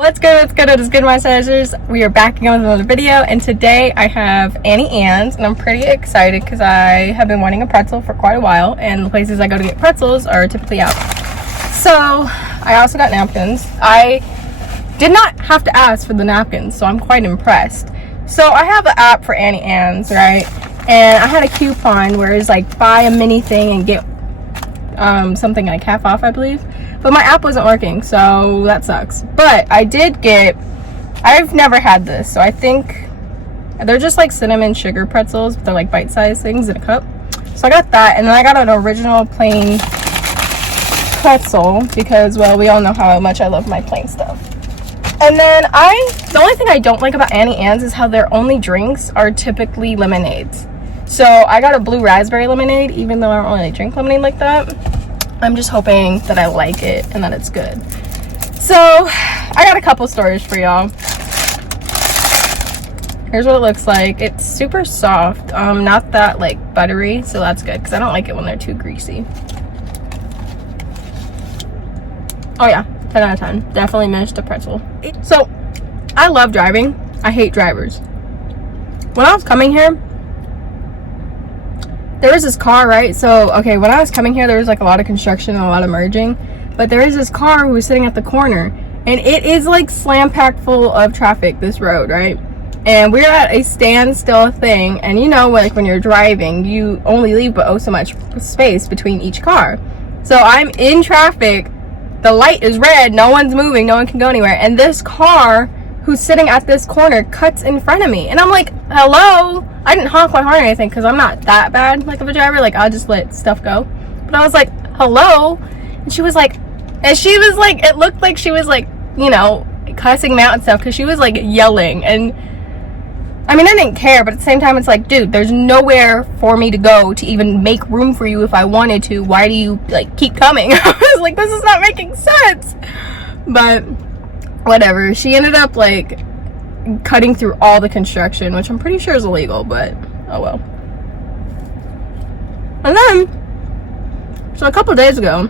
What's good, it is good, my sisters. We are back again with another video, and today I have Auntie Anne's, and I'm pretty excited because I have been wanting a pretzel for quite a while, and the places I go to get pretzels are typically out. So I also got napkins. I did not have to ask for the napkins, so I'm quite impressed. So I have an app for Auntie Anne's, right? And I had a coupon where it's like buy a mini thing and get something like half off, I believe. But my app wasn't working, so that sucks. But I did get, I've never had this, so I think they're just like cinnamon sugar pretzels, but they're like bite-sized things in a cup. So I got that, and then I got an original plain pretzel because, well, we all know how much I love my plain stuff. And then the only thing I don't like about Auntie Anne's is how their only drinks are typically lemonades. So I got a blue raspberry lemonade, even though I don't really drink lemonade like that. I'm just hoping that I like it and that it's good. So I got a couple stories for y'all. Here's what it looks like. It's super soft, not that like buttery, so that's good because I don't like it when they're too greasy. Oh yeah, 10 out of 10. Definitely missed a pretzel. So I love driving. I hate drivers. When I was coming here, there was this car, right? So, okay, when I was coming here, there was like a lot of construction and a lot of merging. But there is this car who was sitting at the corner. And it is like slam-packed full of traffic, this road, right? And we're at a standstill thing. And you know, like when you're driving, you only leave but oh so much space between each car. So I'm in traffic. The light is red. No one's moving. No one can go anywhere. And this car who's sitting at this corner cuts in front of me. And I'm like, hello? I didn't honk my horn or anything because I'm not that bad like of a driver. Like, I'll just let stuff go. But I was like, hello? And she was like, it looked like she was like, you know, cussing me out and stuff because she was like yelling. And I mean, I didn't care, but at the same time, it's like, dude, there's nowhere for me to go to even make room for you if I wanted to. Why do you like keep coming? I was like, this is not making sense. But whatever. She ended up like cutting through all the construction, which I'm pretty sure is illegal, but oh well. And then, so a couple days ago,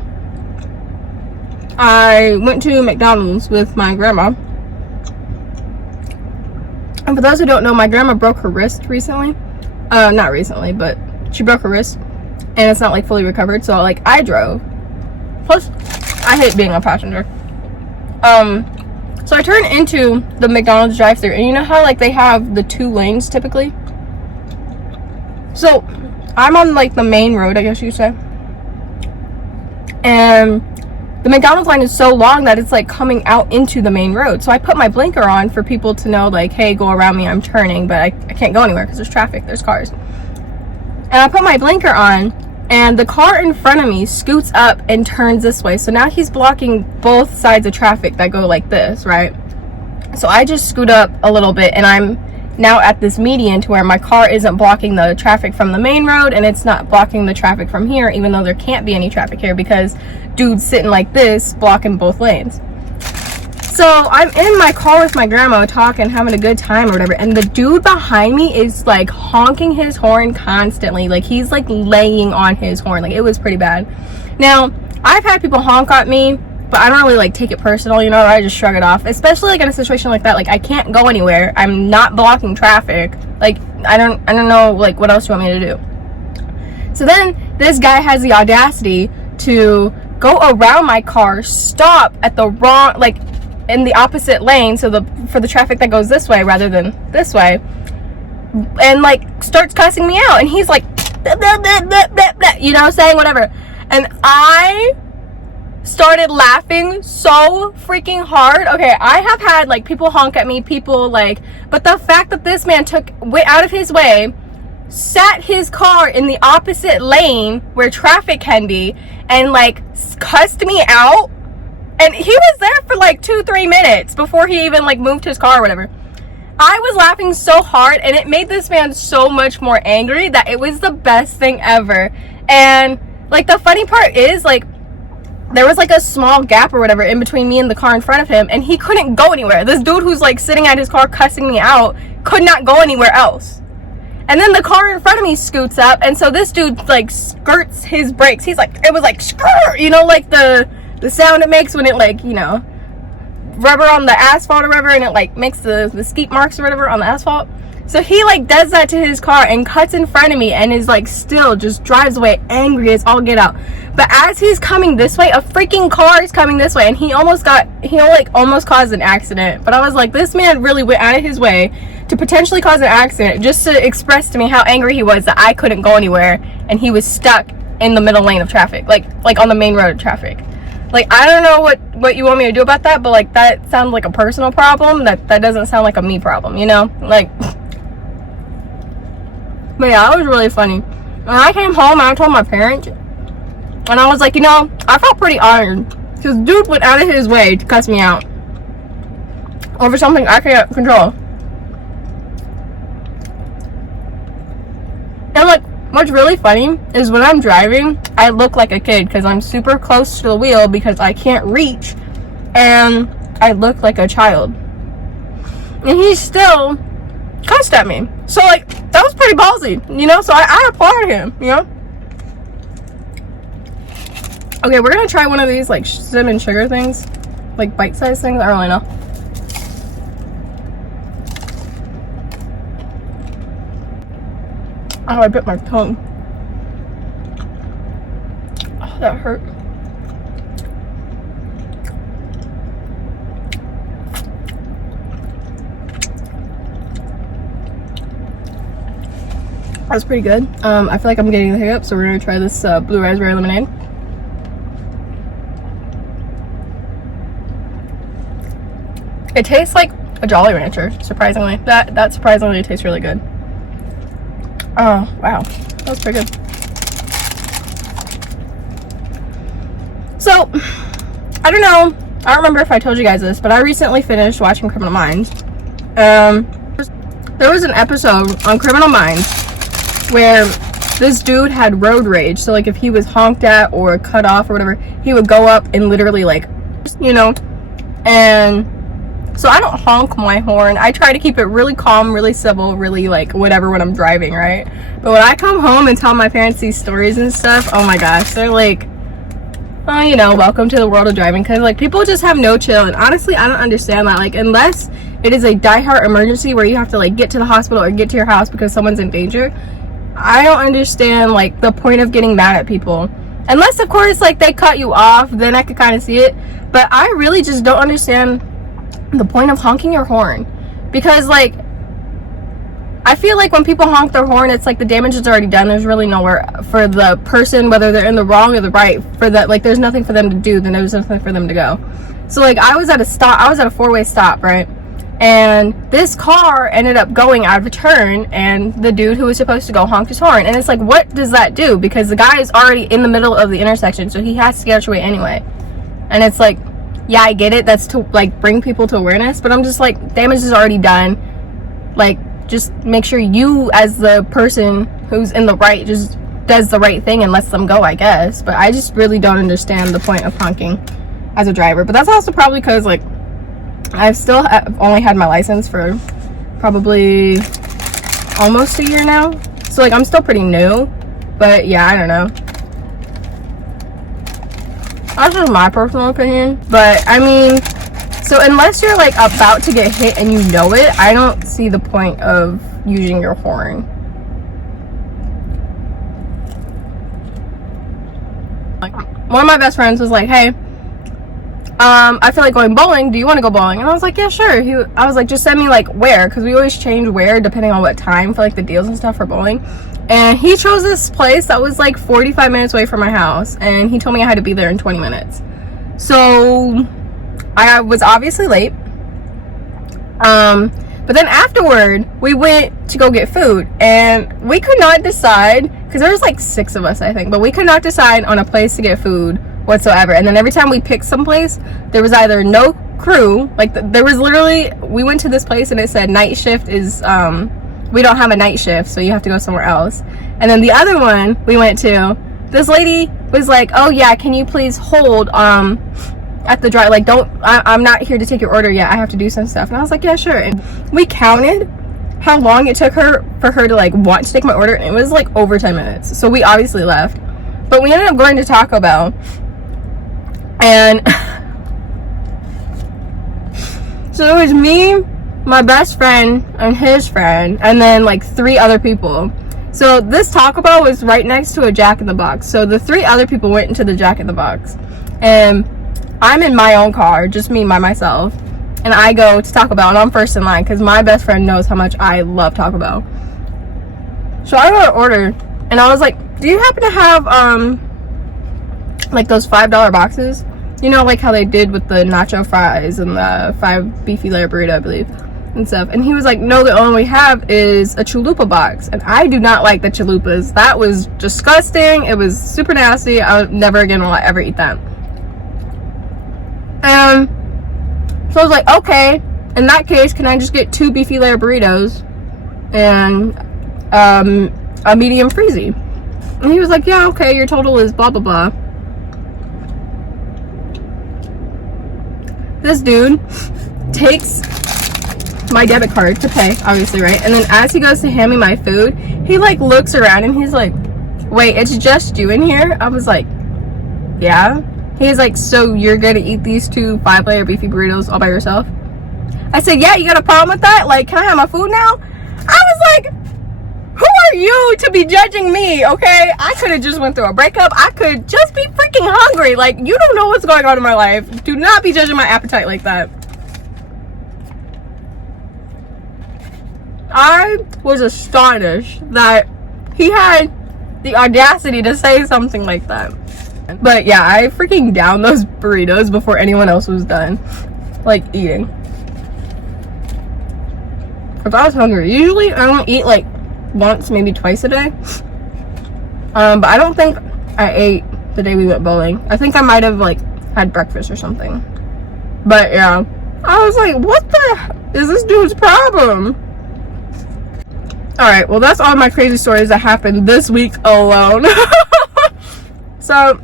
I went to McDonald's with my grandma. And for those who don't know, my grandma broke her wrist recently. Not recently, but she broke her wrist, and it's not like fully recovered. So like I drove. Plus, I hate being a passenger. So I turned into the McDonald's drive-thru, and you know how like they have the 2 lanes typically? So I'm on like the main road, I guess you say. And the McDonald's line is so long that it's like coming out into the main road. So I put my blinker on for people to know like, hey, go around me, I'm turning, but I can't go anywhere because there's traffic, there's cars. And I put my blinker on, and the car in front of me scoots up and turns this way. So now he's blocking both sides of traffic that go like this, right? So I just scoot up a little bit, and I'm now at this median to where my car isn't blocking the traffic from the main road, and it's not blocking the traffic from here, even though there can't be any traffic here because dude's sitting like this blocking both lanes. So I'm in my car with my grandma talking, having a good time or whatever, and the dude behind me is like honking his horn constantly. Like he's like laying on his horn. Like it was pretty bad. Now, I've had people honk at me, but I don't really like take it personal, you know, I just shrug it off. Especially like in a situation like that, like I can't go anywhere. I'm not blocking traffic. Like I don't know like what else you want me to do. So then this guy has the audacity to go around my car, stop at the wrong, like in the opposite lane, so for the traffic that goes this way rather than this way, and like starts cussing me out, and he's like blah, blah, blah, blah, blah, blah, you know, saying whatever, and I started laughing so freaking hard. Okay, I have had like people honk at me, people like, but the fact that this man went out of his way, sat his car in the opposite lane where traffic can be, and like cussed me out. And he was there for like 2-3 minutes before he even like moved his car or whatever. I was laughing so hard, and it made this man so much more angry that it was the best thing ever. And like the funny part is like there was like a small gap or whatever in between me and the car in front of him, and he couldn't go anywhere. This dude who's like sitting at his car cussing me out could not go anywhere else. And then the car in front of me scoots up, and so this dude like skirts his brakes. He's like, it was like skirt, you know, like the sound it makes when it like, you know, rubber on the asphalt or whatever, and it like makes the skeet marks or whatever on the asphalt. So he like does that to his car and cuts in front of me and is like still just drives away angry as all get out. But as he's coming this way, a freaking car is coming this way, and he almost caused an accident. But I was like, this man really went out of his way to potentially cause an accident just to express to me how angry he was that I couldn't go anywhere and he was stuck in the middle lane of traffic, like on the main road of traffic. Like, I don't know what you want me to do about that, but like that sounds like a personal problem. That doesn't sound like a me problem, you know? Like, but yeah, it was really funny. When I came home, I told my parents, and I was like, you know, I felt pretty honored because dude went out of his way to cuss me out over something I can't control. And like, what's really funny is when I'm driving, I look like a kid because I'm super close to the wheel because I can't reach, and I look like a child. And he still cussed at me. So like, that was pretty ballsy, you know? So I applaud him, you know? Okay, we're gonna try one of these like cinnamon sugar things, like bite-sized things. I don't really know. Oh, I bit my tongue. Oh, that hurt. That's pretty good. I feel like I'm getting the hiccups, so we're gonna try this blue raspberry lemonade. It tastes like a Jolly Rancher, surprisingly. That surprisingly tastes really good. Oh, wow. That was pretty good. So, I don't know. I don't remember if I told you guys this, but I recently finished watching Criminal Minds. There was an episode on Criminal Minds where this dude had road rage. So, like, if he was honked at or cut off or whatever, he would go up and literally, like, you know, and so I don't honk my horn. I try to keep it really calm, really civil, really like whatever when I'm driving, right? But when I come home and tell my parents these stories and stuff, oh my gosh, they're like, oh, you know, welcome to the world of driving. Because like people just have no chill, and honestly, I don't understand that. Like, unless it is a diehard emergency where you have to like get to the hospital or get to your house because someone's in danger, I don't understand like the point of getting mad at people. Unless of course like they cut you off, then I could kind of see it. But I really just don't understand the point of honking your horn, because like I feel like when people honk their horn, it's like the damage is already done. There's really nowhere for the person, whether they're in the wrong or the right, for that, like there's nothing for them to do, then there's nothing for them to go. So like I was at a four-way stop, right? And this car ended up going out of a turn, and the dude who was supposed to go honked his horn. And it's like, what does that do? Because the guy is already in the middle of the intersection, so he has to get out your way anyway. And it's like, yeah, I get it, that's to like bring people to awareness, but I'm just like, damage is already done. Like, just make sure you as the person who's in the right just does the right thing and lets them go, I guess. But I just really don't understand the point of honking as a driver. But that's also probably because like I've only had my license for probably almost a year now, so like I'm still pretty new. But yeah, I don't know, that's just my personal opinion. But I mean, so unless you're like about to get hit and you know it, I don't see the point of using your horn. Like, one of my best friends was like, hey, I feel like going bowling, do you want to go bowling? And I was like, yeah, sure. I was like, just send me like where, because we always change where depending on what time for like the deals and stuff for bowling. And he chose this place that was like 45 minutes away from my house, and he told me I had to be there in 20 minutes. So I was obviously late. But then afterward, we went to go get food, and we could not decide, because there was like 6 of us, I think, but we could not decide on a place to get food whatsoever. And then every time we picked some place, there was either no crew, like there was literally, we went to this place and it said night shift is, we don't have a night shift, so you have to go somewhere else. And then the other one we went to, this lady was like, oh yeah, can you please hold at the drive, like I'm not here to take your order yet, I have to do some stuff. And I was like, yeah, sure. And we counted how long it took for her to like want to take my order, and it was like over 10 minutes. So we obviously left, but we ended up going to Taco Bell. And So it was me, my best friend, and his friend, and then like 3 other people. So this Taco Bell was right next to a Jack in the Box. So the 3 other people went into the Jack in the Box. And I'm in my own car, just me by myself. And I go to Taco Bell, and I'm first in line because my best friend knows how much I love Taco Bell. So I got an order, and I was like, do you happen to have, like those $5 boxes? You know, like how they did with the nacho fries and the 5 beefy layer burrito, I believe, and stuff. And he was like, no, the only we have is a chalupa box. And I do not like the chalupas. That was disgusting. It was super nasty. I would never again will I ever eat that. So I was like, okay, in that case, can I just get 2 beefy layer burritos and a medium freezy? And he was like, yeah, okay, your total is blah blah blah. This dude takes my debit card to pay, obviously, right? And then as he goes to hand me my food, he like looks around and he's like, wait, it's just you in here? I was like, yeah. He's like, so you're gonna eat these 2 5-layer beefy burritos all by yourself? I said, yeah, you got a problem with that? Like, can I have my food now? I was like, who are you to be judging me, okay? I could have just went through a breakup. I could just be freaking hungry. Like, you don't know what's going on in my life. Do not be judging my appetite like that. I was astonished that he had the audacity to say something like that. But yeah, I freaking downed those burritos before anyone else was done, like, eating. If I was hungry, usually I don't eat like once, maybe twice a day. But I don't think I ate the day we went bowling. I think I might have like had breakfast or something. But yeah, I was like, what the is this dude's problem? Alright, well, that's all my crazy stories that happened this week alone. So I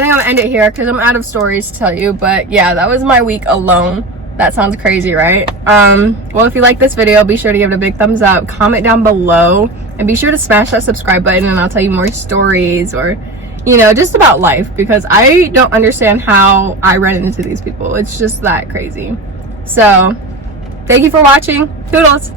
think I'm gonna end it here because I'm out of stories to tell you. But yeah, that was my week alone. That sounds crazy, right? Well, if you like this video, be sure to give it a big thumbs up, comment down below, and be sure to smash that subscribe button, and I'll tell you more stories or, you know, just about life, because I don't understand how I run into these people. It's just that crazy. So thank you for watching. Toodles.